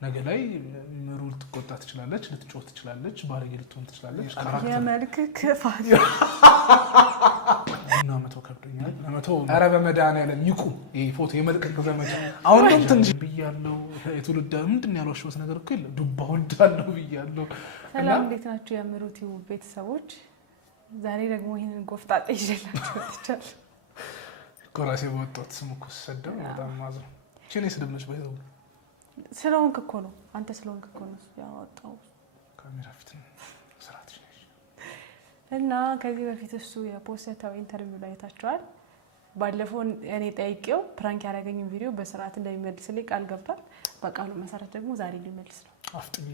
ነገ ላይ ምሩ ልትቆጣ ትችላለች፣ ልትጮህ ትችላለች፣ ባለጌ ልትሆን ትችላለች። የመልክ ክፋት እና መቶ ከብዶኛል። ለመቶ ኧረ በመድኃኒዓለም ይቁም ይሄ ፎቶ የመልቀቅ ዘመቻ። አሁን ደግሞ ትንሽ ብያለሁ። የትውልድ ምንድን ነው ያልዋሸሁት ነገር እኮ የለም። ዱባ ወዳለሁ ብያለሁ። ሰላም፣ እንዴት ናችሁ የምሩት ቤተሰቦች? ዛሬ ደግሞ ይህንን ጎፍጣጤ ይዤላችሁ መጥቻለሁ። እኮ ራሴ በወጣሁት ስም እኮ ስሰደብ በጣም ማዝነው። እኔ ስድብ ነች ባይዘው ስለሆንክ እኮ ነው። አንተ ስለሆንክ እኮ ነው ያወጣው ካሜራ ፊት ስራትሽ ነሽ። እና ከዚህ በፊት እሱ የፖስተው ኢንተርቪው ላይ ታችኋል። ባለፈው እኔ ጠይቄው ፕራንክ ያደረገኝን ቪዲዮ በስርዓት እንደሚመልስልኝ ቃል ገብቷል። በቃሉ መሰረት ደግሞ ዛሬ ሊመልስ ነው። አፍጥኝ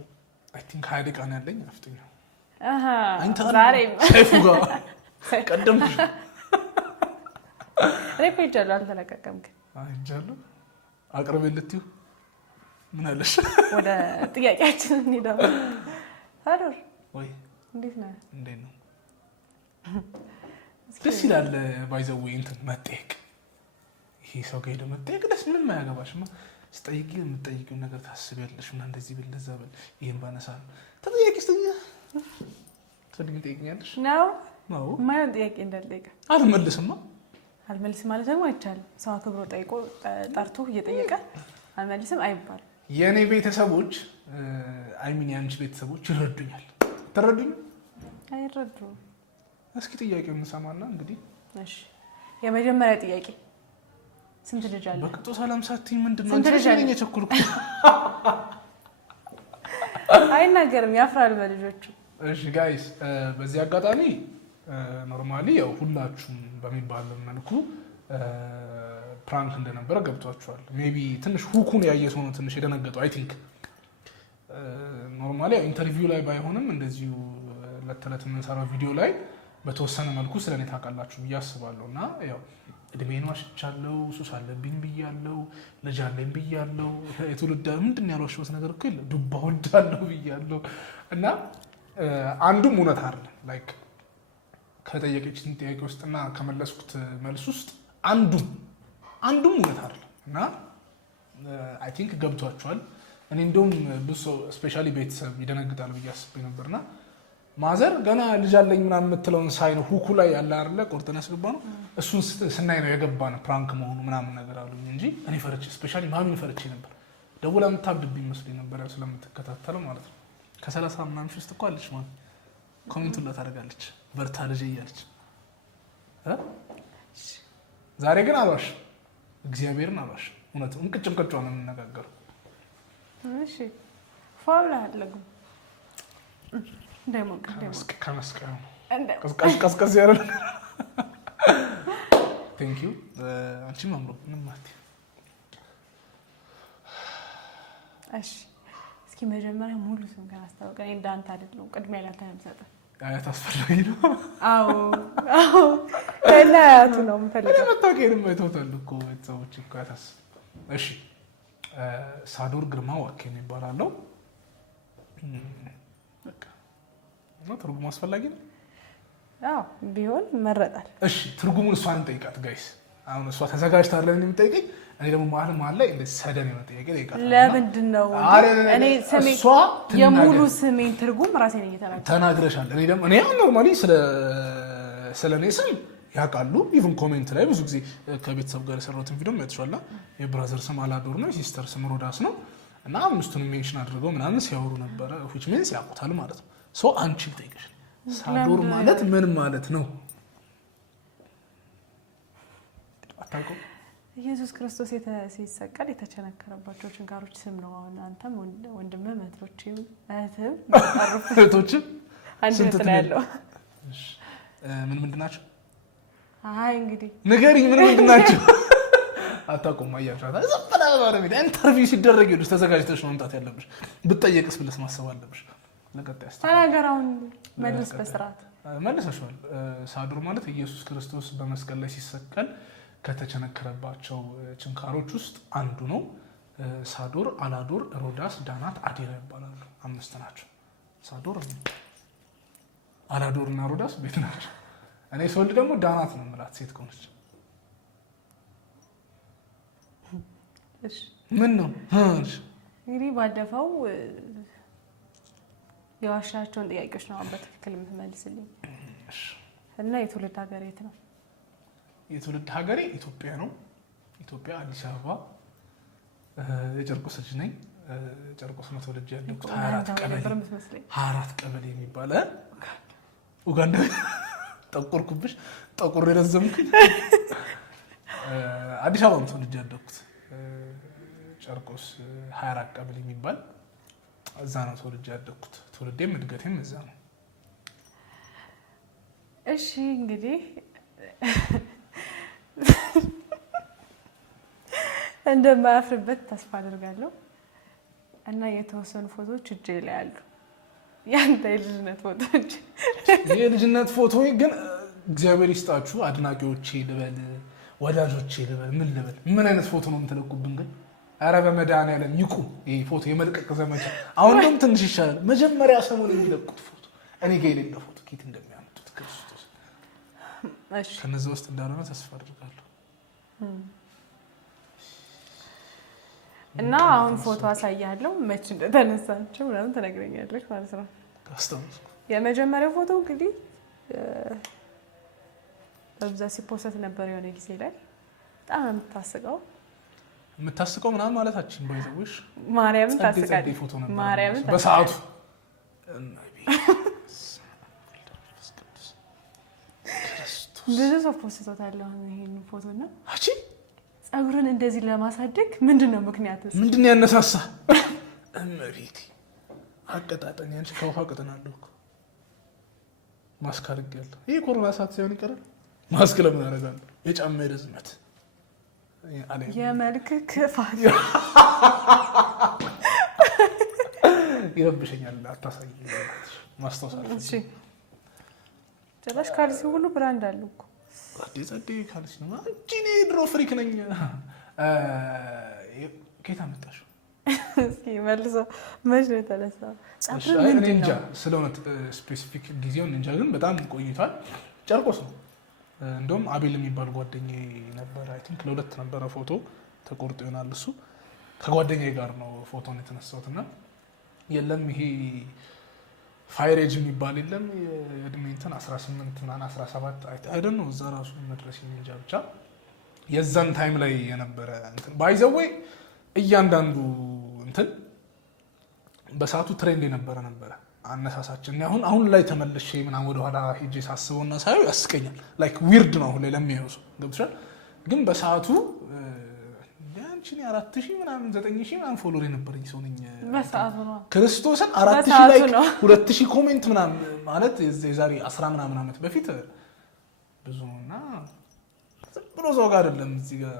አይ ቲንክ 20 ደቂቃ ነው ያለኝ። አፍጥኝ ዛሬ ሰይፉ ጋር ቀደምኩሽ። እኔ እኮ ይቻላል አልተለቀቀም ግን አይቻለሁ። አቅርቤልትዩ ምን አለሽ? ወደ ጥያቄያችን እንሄዳለን። ሳዶር ወይ እንዴት ነህ? እንዴት ነው? ደስ ይላል። ባይዘው እንትን መጠየቅ፣ ይሄ ሰው ጋር ሄዶ መጠየቅ ደስ ምንም አያገባሽማ። ስጠይቂ የምትጠይቂውን ነገር ታስቢያለሽ እና እንደዚህ ብል እንደዛ ብል ይሄን ባነሳ ተጠያቂ ስተኛ ትፈልጊ ጠይቂኛለሽ ነው ማን ጥያቄ እንዳልጠይቅ አልመልስማ። አልመልስም ማለት ደግሞ አይቻልም። ሰው አክብሮ ጠይቆ ጠርቶ እየጠየቀ አልመልስም አይባልም። የኔ ቤተሰቦች አይሚን ያንቺ ቤተሰቦች ይረዱኛል። ተረዱኝ? አይረዱ። እስኪ ጥያቄውን እንሰማና እንግዲህ እሺ። የመጀመሪያ ጥያቄ ስንት ልጅ አለ? በቅጡ ሰላም ሳትይኝ ምንድን ነው አንቺ የቸኩልኩ? አይናገርም፣ ያፍራል በልጆቹ። እሺ ጋይስ፣ በዚህ አጋጣሚ ኖርማሊ ያው ሁላችሁም በሚባል መልኩ ፕራንክ እንደነበረ ገብቷችኋል። ሜቢ ትንሽ ሁኩን ያየ ሰው ነው ትንሽ የደነገጠው። አይ ቲንክ ኖርማሊ ኢንተርቪው ላይ ባይሆንም እንደዚሁ ለተለት የምንሰራው ቪዲዮ ላይ በተወሰነ መልኩ ስለኔ ታውቃላችሁ ብዬ አስባለሁ። እና ያው እድሜን ዋሽቻለሁ፣ ሱስ አለብኝ ብያለሁ፣ ልጅ አለኝ ብያለሁ። የትውልድ ምንድን ያልዋሸሁት ነገር እኮ የለም። ዱባ ወዳለሁ ብያለሁ። እና አንዱም እውነት አይደለም። ላይክ ከጠየቀችኝ ጥያቄ ውስጥና ከመለስኩት መልስ ውስጥ አንዱም እውነት አይደለም። እና አይ ቲንክ ገብቷችኋል። እኔ እንደውም ብዙ ሰው ስፔሻሊ ቤተሰብ ይደነግጣል ብዬ አስቤ ነበርና ማዘር ገና ልጅ አለኝ ምናምን የምትለውን ሳይ ነው ሁኩ ላይ ያለ አይደለ ቆርጠን ያስገባ ነው። እሱን ስናይ ነው የገባ ነው ፕራንክ መሆኑ ምናምን ነገር አሉኝ እንጂ እኔ ፈርቼ ስፔሻሊ ማሚን ፈርቼ ነበር። ደውላ የምታብድብኝ መስሎኝ ነበር፣ ያው ስለምትከታተለው ማለት ነው። ከ30 ምናምን ውስጥ እኮ አለች ማለት ኮሜንቱን ላይ ታደርጋለች በርታ ልጅ እያለች። ዛሬ ግን አልዋሽ፣ እግዚአብሔርን አልዋሽ። እውነት እንቅጭ እንቅጫ ነው የምንነጋገረው። እሺ ፋውላ አለጉ ከመስቀል ቀዝቀዝ ያለ ነገር። ቴንክ ዩ። አንቺም አምሮ ምንም ማለት። እሺ እስኪ መጀመሪያ ሙሉ ስም ጋር አስታውቀኝ። እንዳንተ አይደለም ቅድሚያ ላንተ የምሰጠው። አያት አስፈላጊ ነው። አዎ ከእነ አያቱ ነው የምፈልገው። መታወቂያንም አይተውታል እኮ ቤተሰቦች እኮ አያታስ። እሺ ሳዶር ግርማ ዋኬን ይባላለው። ትርጉሙ አስፈላጊ ነው? አዎ ቢሆን ይመረጣል። እሺ ትርጉሙን እሷን እንጠይቃት ጋይስ። አሁን እሷ ተዘጋጅታለች እንደምትጠይቀኝ፣ እኔ ደግሞ መሀል ላይ እንደዚህ ሰደን የሆነ ጥያቄ እጠይቃታለሁ። ለምንድን ነው እኔ ስሜ የሙሉ ስሜን ትርጉም ራሴ ነኝ ተናግረሻል። እኔ ደግሞ እኔ ኖርማሊ ስለ እኔ ስም ያውቃሉ። ኢቭን ኮሜንት ላይ ብዙ ጊዜ ከቤተሰብ ጋር የሰራሁትን ቪዲዮ ያትሻላ። የብራዘር ስም አላዶር ነው፣ የሲስተር ስም ሮዳስ ነው። እና አምስቱንም ሜንሽን አድርገው ምናምን ሲያወሩ ነበረ። ዊች ሚንስ ያውቁታል ማለት ነው። ሶ አንቺ ልጠይቅሽ፣ ሳዶር ማለት ምን ማለት ነው? አታውቀውም? ኢየሱስ ክርስቶስ ሲሰቀል የተቸነከረባቸው ችንካሮች ስም ነው። አንተም ወንድምህ እህቶችም አንድ እንትን ያለው ምን ምንድን ናቸው? አይ እንግዲህ ንገሪኝ፣ ምን ምንድን ናቸው? አታውቀውም? አያችኋት? ኢንተርቪው ሲደረግ ሄዱሽ ተዘጋጅተሽ ነው መምጣት ያለብሽ። ብትጠየቅስ ብለሽ ማሰብ አለብሽ። ተናገራውን መልስ በስርዓት መልሰሻል። ሳዶር ማለት ኢየሱስ ክርስቶስ በመስቀል ላይ ሲሰቀል ከተቸነከረባቸው ችንካሮች ውስጥ አንዱ ነው። ሳዶር፣ አላዶር፣ ሮዳስ፣ ዳናት፣ አዴራ ይባላሉ። 5 ናቸው። ሳዶር፣ አላዶር እና ሮዳስ ቤት ናቸው። እኔ ስወልድ ደግሞ ዳናት ነው የምላት ሴት ከሆነች። ምን ነው እንግዲህ ባለፈው የዋሻቸውን ጥያቄዎች ነው በትክክል የምትመልስልኝ እና የትውልድ ሀገር የት ነው? የትውልድ ሀገሬ ኢትዮጵያ ነው። ኢትዮጵያ አዲስ አበባ የጨርቆስ ልጅ ነኝ። ጨርቆስ ነው ተወልጄ ያደግኩት። 24 ቀበሌ የሚባል ኡጋንዳ ጠቆርኩብሽ፣ ጠቁር የረዘምኩኝ አዲስ አበባ ነው ተወልጄ ያደግኩት። ጨርቆስ 24 ቀበሌ የሚባል እዛ ነው ተወልጄ ያደግኩት። ትውልዴም እድገቴም እዛ ነው። እሺ እንግዲህ እንደማያፍርበት ተስፋ አደርጋለሁ እና የተወሰኑ ፎቶዎች እጄ ላይ አሉ። ያንተ የልጅነት ፎቶዎች? የልጅነት ፎቶ ግን እግዚአብሔር ይስጣችሁ አድናቂዎቼ ልበል ወዳጆቼ ልበል ምን ልበል? ምን አይነት ፎቶ ነው የምትለቁብን ግን? ኧረ በመድኃኒዓለም ይቁም ይሄ ፎቶ የመልቀቅ ዘመቻ። አሁን ደግሞ ትንሽ ይሻላል። መጀመሪያ ሰሞን የሚለቁት ፎቶ እኔ ጋር የሌለ ፎቶ ኬት እንደሚያመጡት ክርስቶስ። ከነዚ ውስጥ እንዳልሆነ ተስፋ አድርጋለሁ። እና አሁን ፎቶ አሳያለሁ መች እንደተነሳቸው ምናምን ትነግረኛለች ማለት ነው። የመጀመሪያው ፎቶ እንግዲህ በብዛት ሲፖሰት ነበር የሆነ ጊዜ ላይ። በጣም የምታስቀው ምናምን ማለታችን ባይዘውሽ ማርያምን ታስቃለች። ፎቶ ነበር ማርያምን በሰዓቱ ብዙ ሰው ፖስቶታል አሁን ይሄን ፎቶ እና ጸጉርን እንደዚህ ለማሳደግ ምንድነው ምክንያቱ? ምንድነው ያነሳሳ? እመቤቴ አቀጣጠኝ አንቺ ከውሃ ቀጠናለሁ እኮ ማስክ አድርጌያለሁ። ይሄ ኮሮና ሰዓት ሳይሆን ይቀራል። ማስክ ለምን አደርጋለሁ? የጫማ ርዝመት የመልክ ክፋት ይረብሸኛል። አታሳይ ማስታወሳለሁ። እሺ ጭራሽ ካልሲ ሁሉ ብራንድ አለው እኮ ጸዴ ካልሲ ነው እንጂ እኔ ድሮ ፍሪክ ነኝ። ከየት አመጣሽው? እስኪ መልሶ መች ነው የተነሳው? እኔ እንጃ ስለ እውነት ስፔሲፊክ ጊዜውን እንጃ፣ ግን በጣም ቆይቷል። ጨርቆስ ነው። እንደውም አቤል የሚባል ጓደኛዬ ነበረ። አይ ቲንክ ለሁለት ነበረ ፎቶ ተቆርጦ ይሆናል እሱ። ከጓደኛዬ ጋር ነው ፎቶን የተነሳሁት እና የለም ይሄ ፋይር ኤጅ የሚባል የለም የእድሜ እንትን 18 ምናምን 17 አይደል ነው እዛ ራሱ መድረስ እንጃ። ብቻ የዛን ታይም ላይ የነበረ እንትን ባይዘወይ እያንዳንዱ እንትን በሰዓቱ ትሬንድ የነበረ ነበረ አነሳሳችን። አሁን ላይ ተመልሼ ምናምን ወደኋላ ሄጄ ሳስበውና ሳየው ያስቀኛል። ላይክ ዊርድ ነው አሁን ላይ ለሚያዩ ሰው ገብቶሻል። ግን በሰዓቱ ያንቺን 4000 ምናምን 9000 ምናምን ፎሎወር የነበረኝ ሰው ነኝ በሰዓቱ ነው። ክርስቶስን 4000 ላይክ 2000 ኮሜንት ምናምን ማለት የዛሬ 10 ምናምን ዓመት በፊት ብዙ ነውና ዝም ብሎ ሰው ጋር አይደለም እዚህ ጋር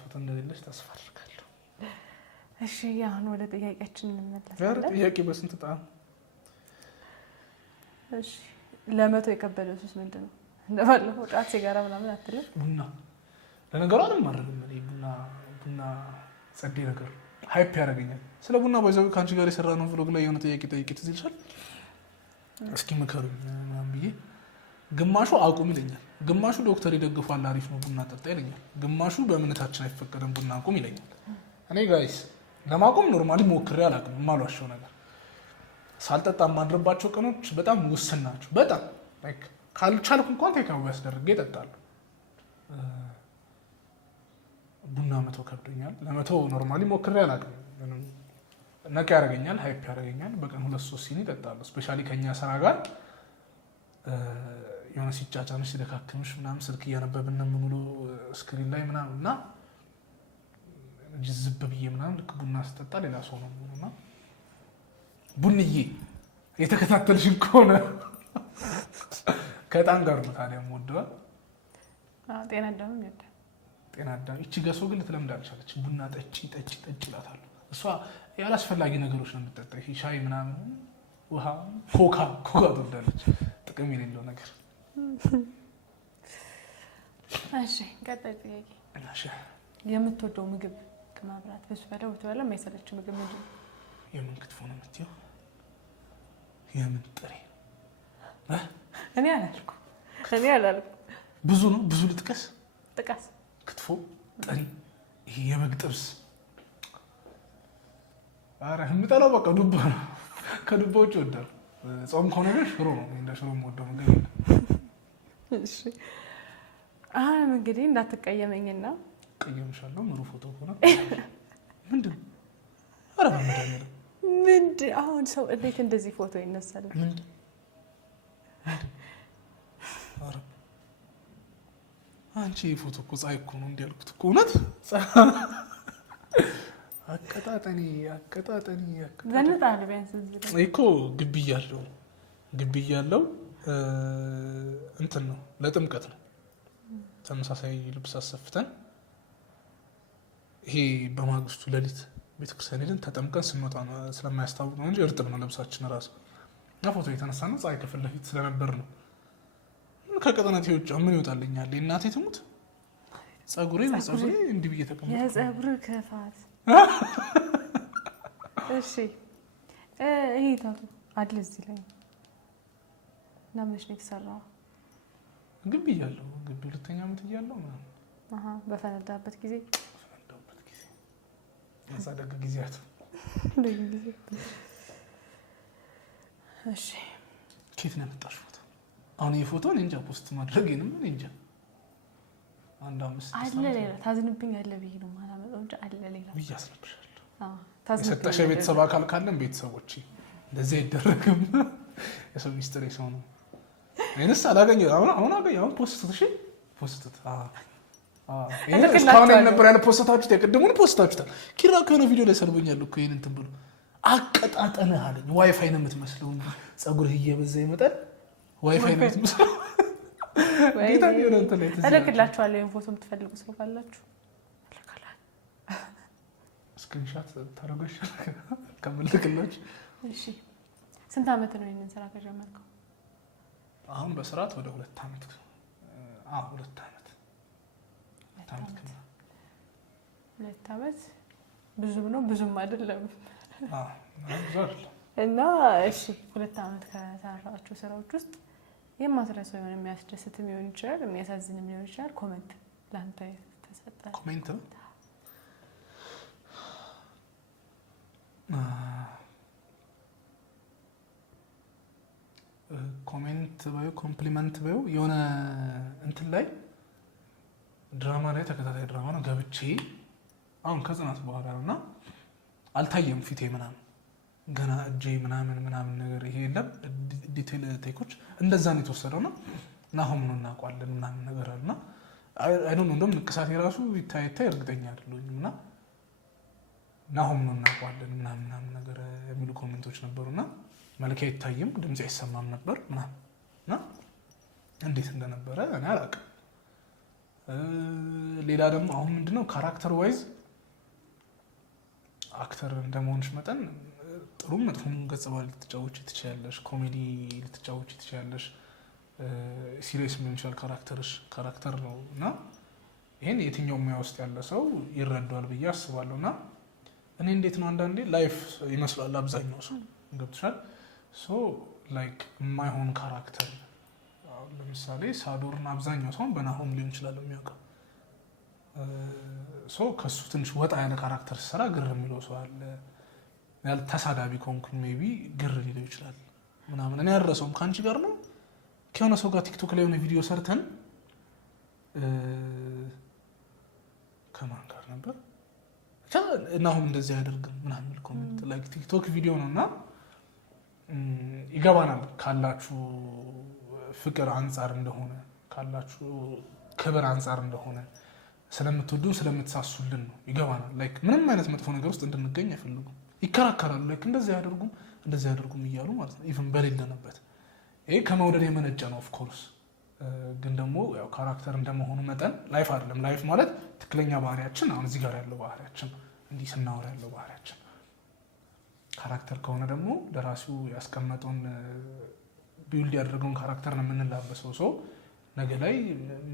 ፎቶ እንደሌለሽ ተስፋ አድርጋለሁ። እሺ አሁን ወደ ጥያቄያችን እንመለሳለን። ጥያቄ በስንት ጣም? እሺ ለመቶ የከበደው ሱስ ምንድን ነው? እንደባለፈው ጫት ሲጋራ ምናምን አትልም? ቡና ለነገሩ አልማረግም። ቡና ጸዴ ነገር ሃይፕ ያደርገኛል። ስለ ቡና ባይዘው ከአንቺ ጋር የሰራነው ቭሎግ ላይ የሆነ ጥያቄ ጠይቄ ትዝ ይልሻል። እስኪ ምከሩኝ ምናምን ብዬ ግማሹ አቁም ይለኛል፣ ግማሹ ዶክተር ይደግፋል አሪፍ ነው ቡና ጠጣ ይለኛል፣ ግማሹ በእምነታችን አይፈቀድም ቡና አቁም ይለኛል። እኔ ጋይስ ለማቆም ኖርማሊ ሞክሬ አላውቅም። የማልዋሸው ነገር ሳልጠጣ የማድረባቸው ቀኖች በጣም ውስን ናቸው። በጣም ካልቻልኩ እንኳን ቴካዊ ያስደርጌ እጠጣለሁ። ቡና መተው ከብዶኛል። ለመተው ኖርማሊ ሞክሬ አላውቅም። ነቃ ያደርገኛል፣ ሃይፕ ያደርገኛል። በቀን 2-3 ሲኒ እጠጣለሁ። ስፔሻሊ ከኛ ስራ ጋር የሆነ ሲጫጫንሽ ሲደካክምሽ ምናምን ስልክ እያነበብን የምንውሎ ስክሪን ላይ ምናምን እና ጅዝብ ብዬ ምናምን ልክ ቡና ስጠጣ ሌላ ሰው ነው እና ቡንዬ የተከታተልሽን ከሆነ ከጣም ጋር ነው ታዲያ የምወደዋል። ጤና አዳም ይወዳል። ጤና አዳም ይቺ ገሶ ግን ልትለምድ አልቻለች። ቡና ጠጪ ጠጪ ጠጪ እላታለሁ። እሷ ያላስፈላጊ ነገሮች ነው የምትጠጣው። ይሄ ሻይ ምናምን ውሃ ኮካ ትወዳለች። ጥቅም የሌለው ነገር። እሺ ቀጣይ ጥያቄ። የምትወደው ምግብ ከማብራት በስፈለው ብትበላ የማይሰለች ምግብ ምንድን ነው? የምን ክትፎ ነው የምትይው? የምን ጥሬ? እኔ አላልኩም። ብዙ ነው። ብዙ ልጥቀስ? ጥቀስ። ክትፎ፣ ጥሬ፣ ይሄ የበግ ጥብስ ኧረ የምጠላው በቃ ዱባ ነው። ከዱባ ውጭ እወዳለሁ። ጾም ከሆነ ግን ሽሮ ነው። እንደ ሽሮ የምወደው ምግብ የለም። እሺ አሁን እንግዲህ እንዳትቀየመኝና ቀየምሻለሁ። ምሩ ፎቶ ከሆነ ምንድን ነው? ኧረ በመድኃኒዓለም ምንድን አሁን ሰው እንዴት እንደዚህ ፎቶ ይነሳል? ምንድን ኧረ አንቺ ፎቶ እኮ ፀሐይ እኮ ነው እንዲያልኩት እኮ እውነት አቀጣጠኒ ዘንጣል ቢያንስ እኮ ግቢ እያለው እንትን ነው ለጥምቀት ነው ተመሳሳይ ልብስ አሰፍተን ይሄ በማግስቱ ሌሊት ቤተክርስቲያን ሄደን ተጠምቀን ስንወጣ ስለማያስታውቅ ነው እንጂ እርጥብ ነው ልብሳችን ራሱ እና ፎቶ የተነሳ ነው ፀሐይ ከፊት ለፊት ስለነበር ነው። ከቀጠናቴ ውጭ ምን ይወጣልኛል? እናቴ ትሙት ጸጉሬ እንዲህ ብዬ ተቀምጬ የጸጉር ክፋት። እሺ ይሄ ታቱ አለ እዚህ ላይ እና መች ነው የተሰራው? ግቢ እያለሁ ሁለተኛ ዓመት እያለሁ ምናምን በፈነዳበት ጊዜ ያሳደገ ጊዜያት። እሺ ኬት ነው ያመጣሽ ፎቶ? አሁን ይሄ ፎቶ እኔ እንጃ ፖስት ማድረጌንም እኔ እንጃ። አንድ አምስት አለ ሌላ ታዝንብኝ አለ ብዬ ነው የማላመጣው እንጂ አለ ሌላ ብዬ አስነብሻለሁ። የሰጠሽ የቤተሰብ አካል ካለን ቤተሰቦች እንደዚህ አይደረግም። የሰው ሚስጥር የሰው ነው። እኔስ አላገኘሁም። አሁን አገኘሁ። ፖስትት እስካሁን ነበር ያለ ፖስታችሁት፣ የቅድሙን ፖስታችሁታል። ኪራ ከሆነ ቪዲዮ ላይ ሰልቦኛል እኮ ይሄን እንትን ብሎ አቀጣጠንህ አለኝ። ዋይፋይ ነው የምትመስለው፣ ጸጉርህ እየበዛ ይመጣል። ዋይፋይ ነው የምትመስለው። ጌታ ነው እንትን ላይ እልክላችኋለሁ። ይሄን ፎቶ የምትፈልጉ ሰው ካላችሁ ስክሪንሻት ታደርጎሽ ከምልክላችሁ። እሺ ስንት ዓመት ነው ይሄንን ስራ ከጀመርከው? አሁን በስርዓት ወደ 2 ዓመት። 2 ዓመት ብዙም ነው ብዙም አይደለም። ብዙ አይደለም። እና እሺ 2 ዓመት ከሰራችሁ ስራዎች ውስጥ የማትረሳው የሆነ የሚያስደስትም ሊሆን ይችላል፣ የሚያሳዝንም ሊሆን ይችላል። ኮሜንት ለአንተ ተሰጠ? ኮሜንት ነው ኮሜንት ባዩ ኮምፕሊመንት ባዩ የሆነ እንትን ላይ ድራማ ላይ ተከታታይ ድራማ ነው ገብቼ አሁን ከጽናት በኋላ ነውና አልታየም ፊቴ ምናምን ገና እጄ ምናምን ነገር ይሄ የለም ዲቴል ቴኮች እንደዛ ነው የተወሰደውና ናሆም ነው እናውቀዋለን ምናምን ነገር አለና አይ ዶንት ኖ እንደውም ንቅሳቴ ራሱ ይታይ እርግጠኛ አይደለሁም እና ናሆም ነው እናውቀዋለን ምናምን ነገር የሚሉ ኮሜንቶች ነበሩና መልኬ አይታይም ድምጽ አይሰማም ነበር ምናምን እና እንዴት እንደነበረ እኔ አላውቅም። ሌላ ደግሞ አሁን ምንድነው ካራክተር ዋይዝ አክተር እንደመሆንሽ መጠን ጥሩም መጥፎም ገጸ ባህሪ ልትጫወቺ ትችያለሽ፣ ኮሜዲ ልትጫወቺ ትችያለሽ፣ ሲሪየስ ሊሆን ይችላል ካራክተር ነው እና ይሄን የትኛው ሙያ ውስጥ ያለ ሰው ይረዳዋል ብዬ አስባለሁ። እና እኔ እንዴት ነው አንዳንዴ ላይፍ ይመስላል አብዛኛው ሰው ገብቶሻል። ሶ ላይክ የማይሆን ካራክተር ለምሳሌ ሳዶርን አብዛኛው ሰው በናሆም ሊሆን ይችላል የሚያውቀው። ሶ ከሱ ትንሽ ወጣ ያለ ካራክተር ሲሰራ ግር የሚለው ሰው አለ። ተሳዳቢ ከሆንኩኝ ሜይ ቢ ግር ሊለው ይችላል ምናምን። እኔ ያደረሰውም ከአንቺ ጋር ነው ከሆነ ሰው ጋር ቲክቶክ ላይ የሆነ ቪዲዮ ሰርተን ከማን ጋር ነበር ናሆም እንደዚህ አያደርግም ምናምን ኮሜንት ላይክ ቲክቶክ ቪዲዮ ነው እና ይገባናል ካላችሁ ፍቅር አንጻር እንደሆነ ካላችሁ ክብር አንጻር እንደሆነ ስለምትወዱን ስለምትሳሱልን ነው ይገባናል። ላይክ ምንም አይነት መጥፎ ነገር ውስጥ እንድንገኝ አይፈልጉም፣ ይከራከራሉ። ላይክ እንደዚህ አያደርጉም እያሉ ማለት ነው ኢቭን በሌለንበት። ይሄ ከመውደድ የመነጨ ነው ኦፍ ኮርስ። ግን ደግሞ ያው ካራክተር እንደመሆኑ መጠን ላይፍ አይደለም። ላይፍ ማለት ትክክለኛ ባህሪያችን አሁን እዚህ ጋር ያለው ባህሪያችን እንዲህ ስናወራ ያለው ባህሪያችን። ካራክተር ከሆነ ደግሞ ደራሲው ያስቀመጠውን ቢውልድ ያደረገውን ካራክተር ነው የምንላበሰው። ሰው ነገ ላይ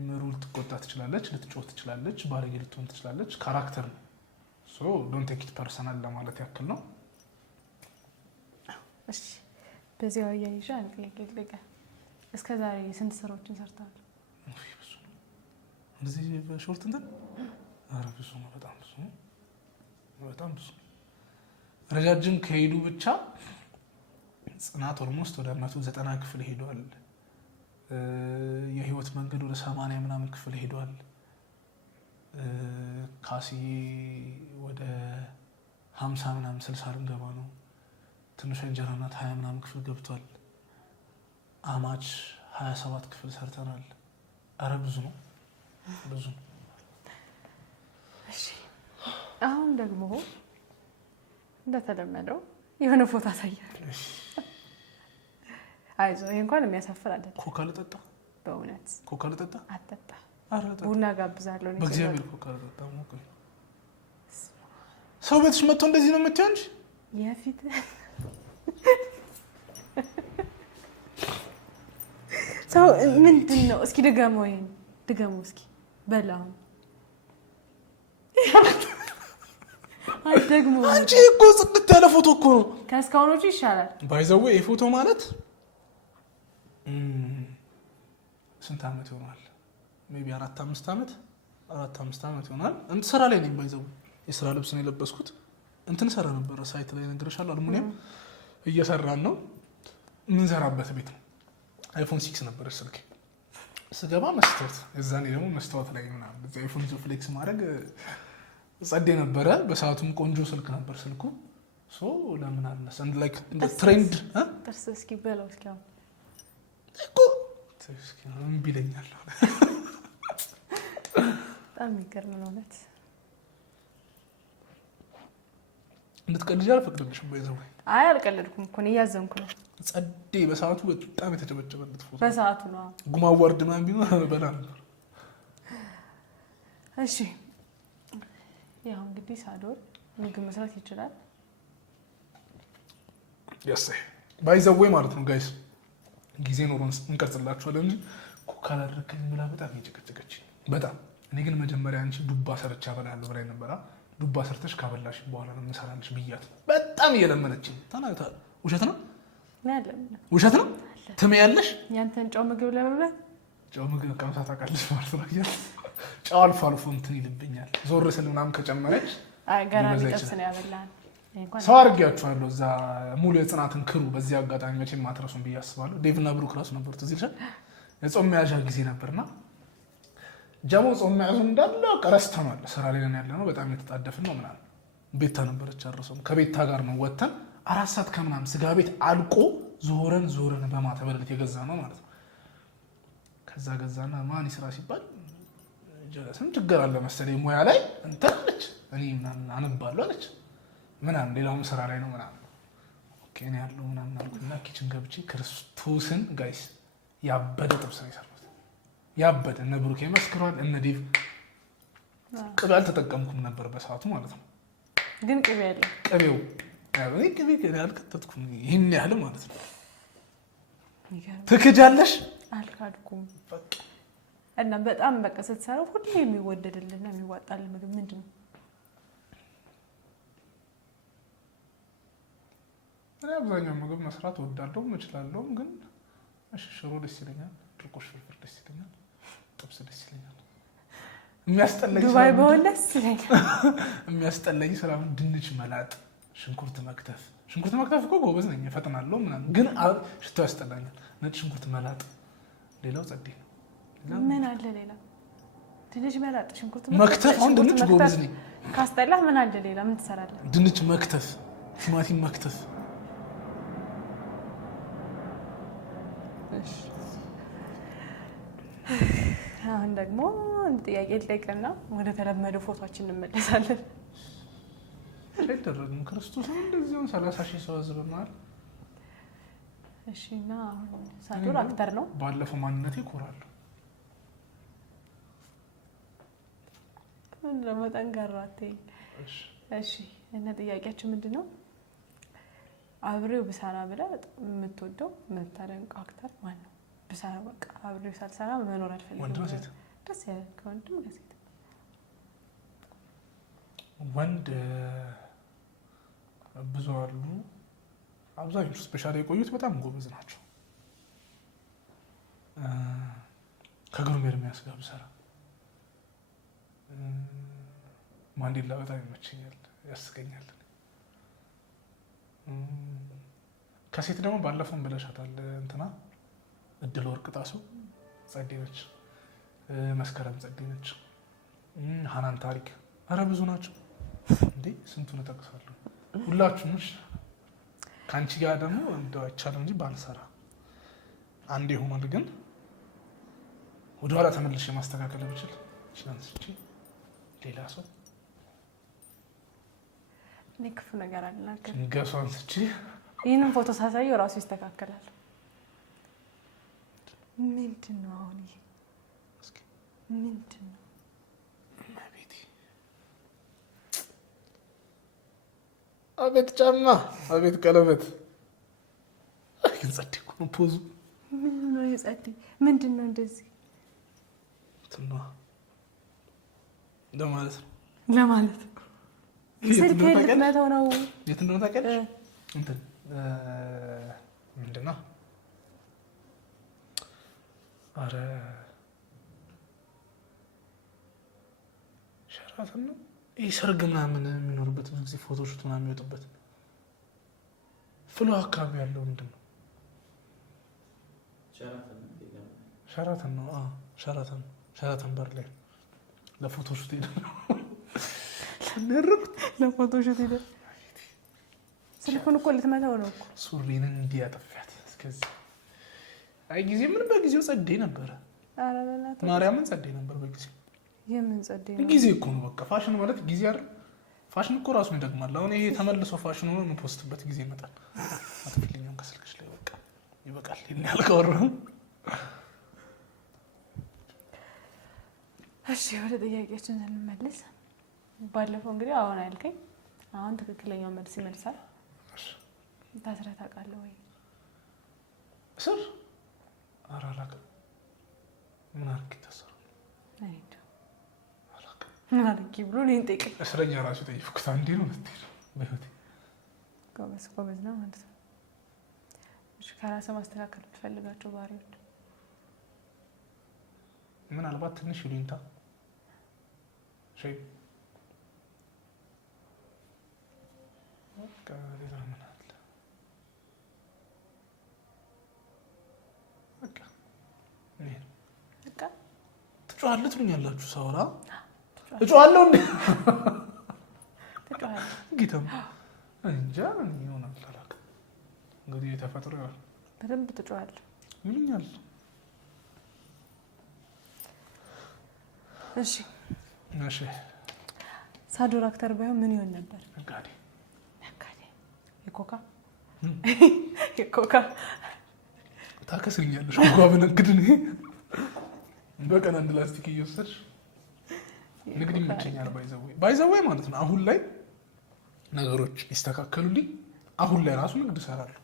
ምሩ ልትቆጣ ትችላለች፣ ልትጮህ ትችላለች፣ ባለጌ ልትሆን ትችላለች። ካራክተር ነው። ሶ ዶንት ቴክ ኢት ፐርሰናል ለማለት ያክል ነው። እሺ በዚህ አያይዤ አንድ ጥያቄ ልጠይቅህ። እስከ ዛሬ ስንት ስራዎችን ሰርተሃል? እንደዚህ በሾርት እንትን ኧረ ብዙ ነው፣ በጣም ብዙ ነው። ረጃጅም ከሄዱ ብቻ ጽናት ኦልሞስት ወደ 190 ክፍል ሄዷል። የህይወት መንገድ ወደ 80 ምናምን ክፍል ሄዷል። ካስዬ ወደ 50 ምናምን 60 ልንገባ ነው። ትንሿ እንጀራ እናት 20 ምናምን ክፍል ገብቷል። አማች 27 ክፍል ሰርተናል። አረ ብዙ ነው ብዙ ነው። እሺ አሁን ደግሞ እንደተለመደው የሆነ ፎቶ አሳያለሁ። አይዞህ ይሄ እንኳን የሚያሳፍር አይደለም። ኮካ ልጠጣ? በእውነት ኮካ ልጠጣ? አትጠጣ። አረ ጠጣ። ቡና ጋብዛለሁ ነው። በእግዚአብሔር ኮካ ልጠጣ። ሰው ቤትሽ መጥቶ እንደዚህ ነው የምትይው እንጂ የፊት ሰው ምንድን ነው? እስኪ ድገመው፣ ይሄን ድገመው እስኪ በላው። ደግሞ አንቺ እኮ ጽድት ያለ ፎቶ እኮ ነው። ከእስካሁኖቹ ይሻላል። ባይዘው ይሄ ፎቶ ማለት ስንት ዓመት ይሆናል? ሜይ ቢ 4-5 ዓመት ይሆናል። እንትን ስራ ላይ ነኝ። ባይዘው የስራ ልብስ ነው የለበስኩት። እንትን ሰራ ነበረ ሳይት ላይ ነግሬሻለሁ። አልሙኒየም እየሰራን ነው። የምንሰራበት ቤት ነው። አይፎን 6 ነበር ስልኬ። ስገባ መስታወት፣ የዛኔ ደግሞ መስታወት ላይ ምናምን እዛ አይፎን ይዞ ፍሌክስ ማድረግ ጸዴ ነበረ። በሰዓቱም ቆንጆ ስልክ ነበር ስልኩ። ሶ ለምን አነሳ ላይክ ትሬንድ ጥርስ እስኪ በለው እስኪ አሁን እኮ እስኪ እምቢ ይለኛል። በጣም የሚገርም ነው እውነት። እንድትቀልጂ አልፈቅድልሽም። ባይዘው አይ አልቀለድኩም እኮ ነው፣ እያዘንኩ ነው። ጸዴ በሰዓቱ በጣም የተጨበጨበለት ፎቶ በሰዓቱ ነው። ጉማ ወርድ ምናምን ቢኖር በላ ነበር። እሺ ያው እንግዲህ ሳዶር ምግብ መስራት ይችላል። ያሰይ ባይዘው ማለት ነው ጋይስ፣ ጊዜ ኖሮን እንቀርጽላችኋለን እንጂ ኮካ አላደረክኝ ብላ በጣም እየጨቀጨቀች በጣም። እኔ ግን መጀመሪያ አንቺ ዱባ ሰርቻ በላለሁ ብላኝ ነበር። ዱባ ሰርተሽ ካበላሽ በኋላ ነው እንሰራለሽ ብያት በጣም እየለመነችኝ። ተናታ ውሸት ነው ውሸት ነው ትመያለሽ። ያንተን ጨው ምግብ ለመብላት ጨው ምግብ ቀምሳ ታውቃለች ማለት ነው። ጨው አልፎ አልፎ እንትን ይልብኛል። ዞር ስል ምናምን ከጨመረች ገራሚ ጥብስ ነው ያበላል። ሰው አድርጌያችኋለሁ እዛ ሙሉ የጽናትን ክሩ። በዚህ አጋጣሚ መቼም ማትረሱን ብዬ አስባለሁ። ዴቭና ብሩክ ራሱ ነበሩ። ትዝ ይልሻል? የጾም መያዣ ጊዜ ነበርና ጀሞ ጾም መያዙ እንዳለ ረስተናል። ስራ ላይ ነን ያለ ነው። በጣም የተጣደፍን ነው ምናምን። ቤታ ነበረች አረሰውም። ከቤታ ጋር ነው ወተን 4 ሰዓት ከምናምን ስጋ ቤት አልቆ ዞረን በማታ በሌሊት የገዛ ነው ማለት ነው። ከዛ ገዛና ማን ይስራ ሲባል ጀለስም ችግር አለ መሰለኝ ሙያ ላይ እንትን አለች። እኔ ምናምን አነባለሁ አለች ምናምን፣ ሌላውም ስራ ላይ ነው ምናምን። ኦኬ እኔ ያለው ምናምን አልኩና ኪችን ገብቼ ክርስቶስን ጋይስ ያበደ ጥብስ ነው የሰራሁት። ያበደ። እነ ብሩኬ መስክሯል፣ እነ ዴቭ። ቅቤ አልተጠቀምኩም ነበር በሰዓቱ ማለት ነው። ግን ቅቤ ያለ ቅቤው ቅቤ አልከተትኩም ይህን ያህል ማለት ነው። ትክጃለሽ? አልካድኩም። እና በጣም በቃ ስትሰራው ሁሌ የሚወደድልና የሚዋጣልን ምግብ ምንድን ነው? እኔ አብዛኛው ምግብ መስራት እወዳለሁ እችላለሁ። ግን ሽሮ ደስ ይለኛል፣ ድርቆሽ ፍርፍር ደስ ይለኛል፣ ጥብስ ደስ ይለኛል። የሚያስጠላኝ ዱባይ በሆነ ደስ ይለኛል። የሚያስጠላኝ ስራ ድንች መላጥ፣ ሽንኩርት መክተፍ። ሽንኩርት መክተፍ እኮ ጎበዝ ነኝ፣ እፈጥናለሁ ምናምን፣ ግን ሽታው ያስጠላኛል። ነጭ ሽንኩርት መላጥ፣ ሌላው ጸዴ ነው። ምን አለ ሌላ? ድንች መላጥ፣ ሽንኩርት መክተፍ። አሁን ድንች ጎበዝ ነኝ። ካስጠላህ ምን አለ ሌላ? ምን ትሰራለህ? ድንች መክተፍ፣ ቲማቲም መክተፍ። አሁን ደግሞ ጥያቄ ልጠይቅና ወደ ተለመደው ፎቶችን እንመለሳለን። አይደረግም ክርስቶስ እንደዚሁም 30,000 ሰው አዝበናል። እሺ እና አሁን ሳዶር አክተር ነው። ባለፈው ማንነቴ እኮራለሁ። ለመጠንጋራቴ እሺ እና ጥያቄያችን ምንድን ነው? አብሬው ብሰራ ብለህ የምትወደው የምታደንቀው አክተር ማን ነው? ብሰራ በቃ አብሬው ሳልሰራ መኖር አልፈልግም። ወንድ ነው ሴት? ደስ ያለ ከወንድም ከሴት። ወንድ ብዙ አሉ። አብዛኞቹ ስፔሻሊ የቆዩት በጣም ጎበዝ ናቸው። ከግሩም ኤርሚያስ ጋር ብሰራ ማንዴላ በጣም ይመቸኛል፣ ያስቀኛል። ከሴት ደግሞ ባለፈውን ብለሻታል እንትና እድል ወርቅ ጣሰው ጸዴ ነች፣ መስከረም ጸዴ ነች፣ ሀናን ታሪክ፣ ኧረ ብዙ ናቸው እንዴ ስንቱን እጠቅሳለሁ። ሁላችሁም ከአንቺ ጋር ደግሞ እንደው አይቻልም እንጂ ባንሰራ አንዴ ሆኗል። ግን ወደኋላ ተመልሼ ማስተካከል ብችል አንስቼ ሌላ ሰው እኔ ክፉ ነገር አልናገር ገሱ አንስቼ ይህንን ፎቶ ሳሳየው ራሱ ይስተካከላል። ምንድን ነው አሁን ይሄ? ምንድን ነው? አቤት ጫማ፣ አቤት ቀለበት። ግን ጸዴ እኮ ነው ፖዙ። ምን ነው የጸዴ? ምንድን ነው እንደዚህ ለማለት ነው ለማለት ስልክ ልትመተው ነው። የት እንደሆነ ታውቂያለሽ? እንትን ምንድን ነው? ኧረ ሸራተን ነው ይህ ሰርግ ምናምን የሚኖርበት ብዙ ጊዜ ፎቶሹት ምናምን የሚወጡበት ፍሎ አካባቢ ያለው ምንድን ነው? ሸራተን ነው። ሸራተን በር ላይ ለፎቶሹት ሄደ ለፎቶሹት ሄደ። ስልኩን እኮ ልትመታው ነው እኮ። ሱሪን እንዲህ ያጠፋት እስከዚህ። አይ ጊዜ ምን በጊዜው ጸዴ ነበረ። ማርያምን ጸዴ ነበር በጊዜው። የምን ጸዴ ነው? ጊዜ እኮ ነው በቃ። ፋሽን ማለት ጊዜ አይደል? ፋሽን እኮ ራሱን ይደግማል። አሁን ይሄ ተመልሶ ፋሽን ሆኖ የምፖስትበት ጊዜ ይመጣል። አትፈልኝም ከስልክሽ ላይ በቃ ይበቃል። ይሄን ያልከወራው። እሺ ወደ ጥያቄያችን እንመለስ። ባለፈው እንግዲህ አሁን አልከኝ፣ አሁን ትክክለኛው መልስ ይመልሳል። ታስረህ ታውቃለህ ወይ? እስር ኧረ አላውቅም። ምን አድርጌ ታሰሩ? ምን አድርጌ ብሎ እኔን ጠይቀኝ። እስረኛ ራሱ ጠይቁት። አንዴ ነው የምትሄደው በህይወቴ። ጎበዝ ነው ማለት ነው። እሺ ከራስህ ማስተካከል የምትፈልጋቸው ባህሪዎች? ምናልባት ትንሽ ይሉኝታ ሌላ ምን አለ? ትጮኻለህ ትሉኛላችሁ ሳወራ እጮኻለሁ እንዴ? ጌታም እንጃ ይሆናል አላውቅም። እንግዲህ የተፈጥሮ ይሆናል። በደንብ ትጮኻለህ ይሉኛል። እሺ ሳዶር አክተር ባይሆን ምን ይሆን ነበር? ነጋዴ። የኮካ ታከስልኛለሽ እኮ በንግድ በቀን አንድ ላስቲክ እየወሰድሽ ንግድ ይመቸኛል። ባይዘወይ ማለት ነው። አሁን ላይ ነገሮች ይስተካከሉልኝ። አሁን ላይ ራሱ ንግድ እሰራለሁ።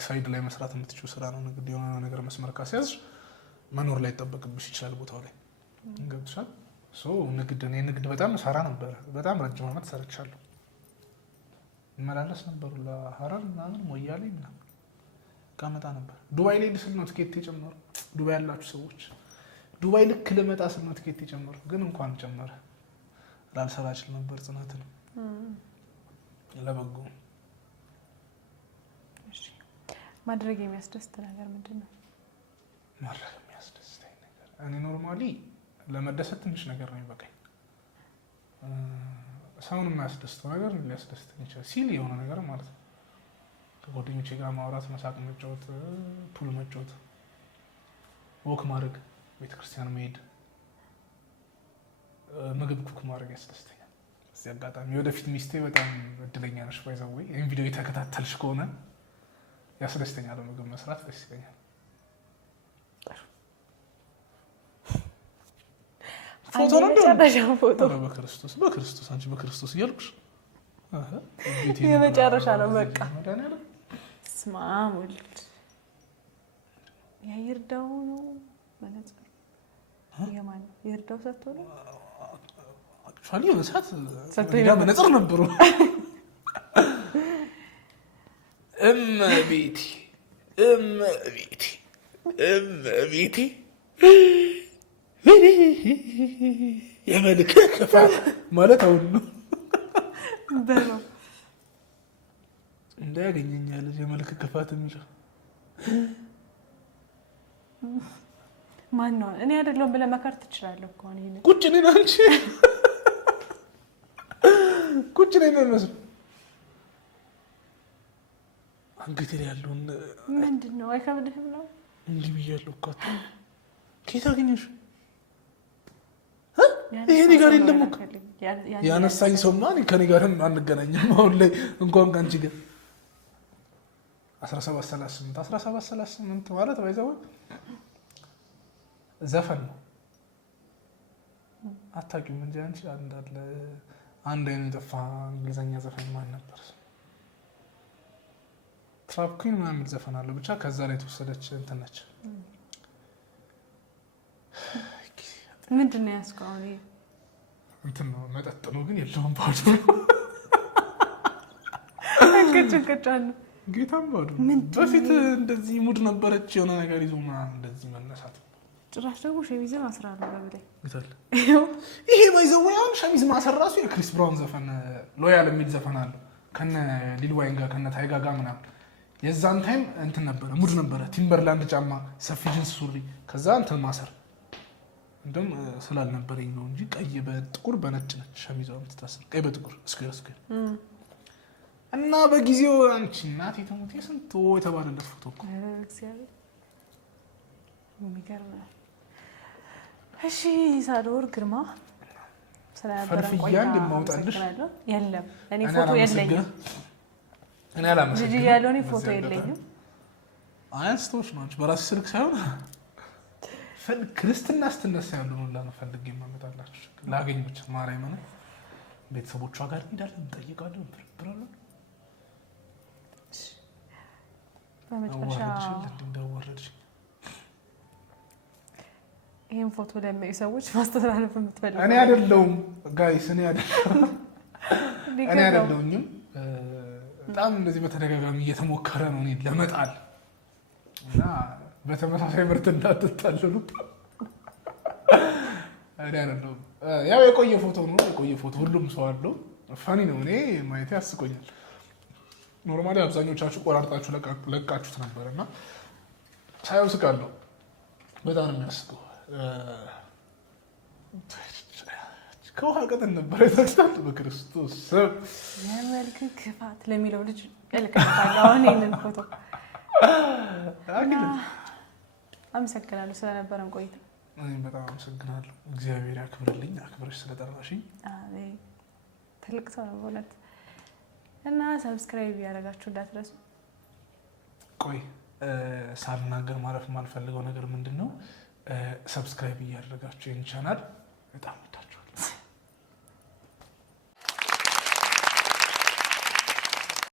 ሳይድ ላይ መስራት የምትችው ስራ ነው ንግድ። የሆነ ነገር መስመር ካስያዝሽ መኖር ላይ ይጠበቅብሽ ይችላል ቦታው ላይ ገብቶሻል። ንግድ በጣም ሰራ ነበረ። በጣም ረጅም ዓመት ሰርቻለሁ። ይመላለስ ነበሩ ለሀረር ምናምን ሞያሌ ምናምን ካመጣ ነበር። ዱባይ ላይ ስል ነው ትኬት የጨመሩ። ዱባይ ያላችሁ ሰዎች ዱባይ ልክ ልመጣ ስል ነው ትኬት የጨመሩ። ግን እንኳን ጨመረ ላልሰራ እችል ነበር። ጽናት ነው ለበጎ። ማድረግ የሚያስደስት ነገር ምንድን ነው? ማድረግ የሚያስደስተኝ ነገር እኔ ኖርማሊ ለመደሰት ትንሽ ነገር ነው ይበቃኝ። ሰውን የሚያስደስተው ነገር ሊያስደስተኝ ይችላል ሲል የሆነ ነገር ማለት ነው። ከጓደኞቼ ጋር ማውራት፣ መሳቅ፣ መጫወት፣ ፑል መጫወት፣ ወክ ማድረግ፣ ቤተክርስቲያን መሄድ፣ ምግብ ኩክ ማድረግ ያስደስተኛል። እዚህ አጋጣሚ የወደፊት ሚስቴ በጣም እድለኛ ነሽ። ባይዘወይ ይህን ቪዲዮ የተከታተልሽ ከሆነ ያስደስተኛል። ምግብ መስራት ደስ ይለኛል። ፎቶ ነው በክርስቶስ አንቺ በክርስቶስ እያልኩሽ የመጨረሻ ነው በቃ። ስማ ወልድ የይርዳው ነው መነጽር የማን ይርዳው ሰጥቶ ነው አክቹአሊ የመሳት መነጽር ነበሩ። እመቤቴ የመልክ ክፋት ማለት አሁን ነው። እንዳያገኘኛል የመልክ ክፋት የሚለው ማን ነው? እኔ አይደለሁም ብለህ መካር ትችላለህ እኮ ነው። ቁጭ ነኝ አንቺ ቁጭ ነኝ ነው የሚመስለው። አንገቴ ላይ ያለውን ምንድን ነው? አይከብድህም ነው? እንዲህ ብያለሁ እኮ ከየት አገኘሽው? ይሄ እኔ ጋር የለም እኮ ያነሳኝ ሰውማ ከኔ ጋርም አንገናኝም። አሁን ላይ እንኳን ከአንቺ ጋር 1738 ማለት ባይዘው ዘፈን ነው። አታውቂውም እንጂ አንቺ አንዳለ አንድ አይነት የጠፋ እንግሊዘኛ ዘፈን ማን ነበር? ትራፕ ኩዊን ምናምን ዘፈን አለው። ብቻ ከዛ ላይ የተወሰደች እንትን ነች። ምንድን ነው ያዝከው? እንትን ነው መጠጥ ነው ግን የለውም፣ ባዶ ነው። እንቅጭ ጌታም ባዶ። በፊት እንደዚህ ሙድ ነበረች የሆነ ነገር ይዞ ምናምን እንደዚህ መነሳት። ጭራሽ ደግሞ ሸሚዝን አስራለሁ በብላይ ይሄ ባይዘው አሁን ሸሚዝ ማሰር ራሱ የክሪስ ብራውን ዘፈን ሎያል የሚል ዘፈን አለው ከነ ሊል ዋይን ጋር ከነ ታይጋ ጋር ምናምን። የዛን ታይም እንትን ነበረ ሙድ ነበረ። ቲምበርላንድ ጫማ፣ ሰፊ ጅንስ ሱሪ፣ ከዛ እንትን ማሰር እንደውም ስላልነበረኝ ነው እንጂ ቀይ በጥቁር በነጭ ነች ሸሚዟ የምትታሰር፣ ቀይ በጥቁር እስኩር እና በጊዜው አንቺ እናቴ ተሞቴ ስንት የተባለለት ፎቶ እኮ የሚገርም ነው። እሺ ሳዶር ግርማ ስለነበረን ቆይታ አመሰግናለሁ። የለም እኔ ፎቶ የለኝም። እኔ አላመሰግንም። ልጅ ያለው እኔ ፎቶ የለኝም። አንስቶች ናቸው በራስ ስልክ ሳይሆን ክርስትና ስትነሳ ያሉ ነው ላነፈልግ የማመጣላችሁ ላገኝ ብቻ ማርያም ነው። ቤተሰቦቿ ጋር እንዳለን እንጠይቃለን። ብራለን በመጨረሻ እንደወረድሽ ይሄን ፎቶ ለሚያዩ ሰዎች ማስተላለፍ የምትፈልጉ እኔ አይደለሁም ጋይስ፣ እኔ አይደለሁኝም። በጣም እንደዚህ በተደጋጋሚ እየተሞከረ ነው እኔ ለመጣል እና በተመሳሳይ ምርት እንዳትጣልሉ። እኔ አይደለሁም። ያው የቆየ ፎቶ ነው፣ የቆየ ፎቶ ሁሉም ሰው አለው። ፋኒ ነው፣ እኔ ማየት ያስቆኛል። ኖርማሊ አብዛኞቻችሁ ቆራርጣችሁ ለቃችሁት ነበር እና ሳየው ስቃለሁ። በጣም ነው የሚያስቀው። ከውሃ ቀጠን ነበር የተክሳል። በክርስቶስ የመልክ ክፋት ለሚለው ልጅ እልክልታለሁ አሁን ይህንን ፎቶ። አመሰግናለሁ ስለነበረን ቆይታ። እኔም በጣም አመሰግናለሁ። እግዚአብሔር ያክብርልኝ፣ አክብረሽ ስለጠራሽኝ። ትልቅ ሰው ነው በእውነት። እና ሰብስክራይብ ያደረጋችሁ እንዳትረሱ። ቆይ ሳልናገር ማለፍ የማልፈልገው ነገር ምንድን ነው? ሰብስክራይብ እያደረጋችሁ ይህን ቻናል በጣም ወዳችሁ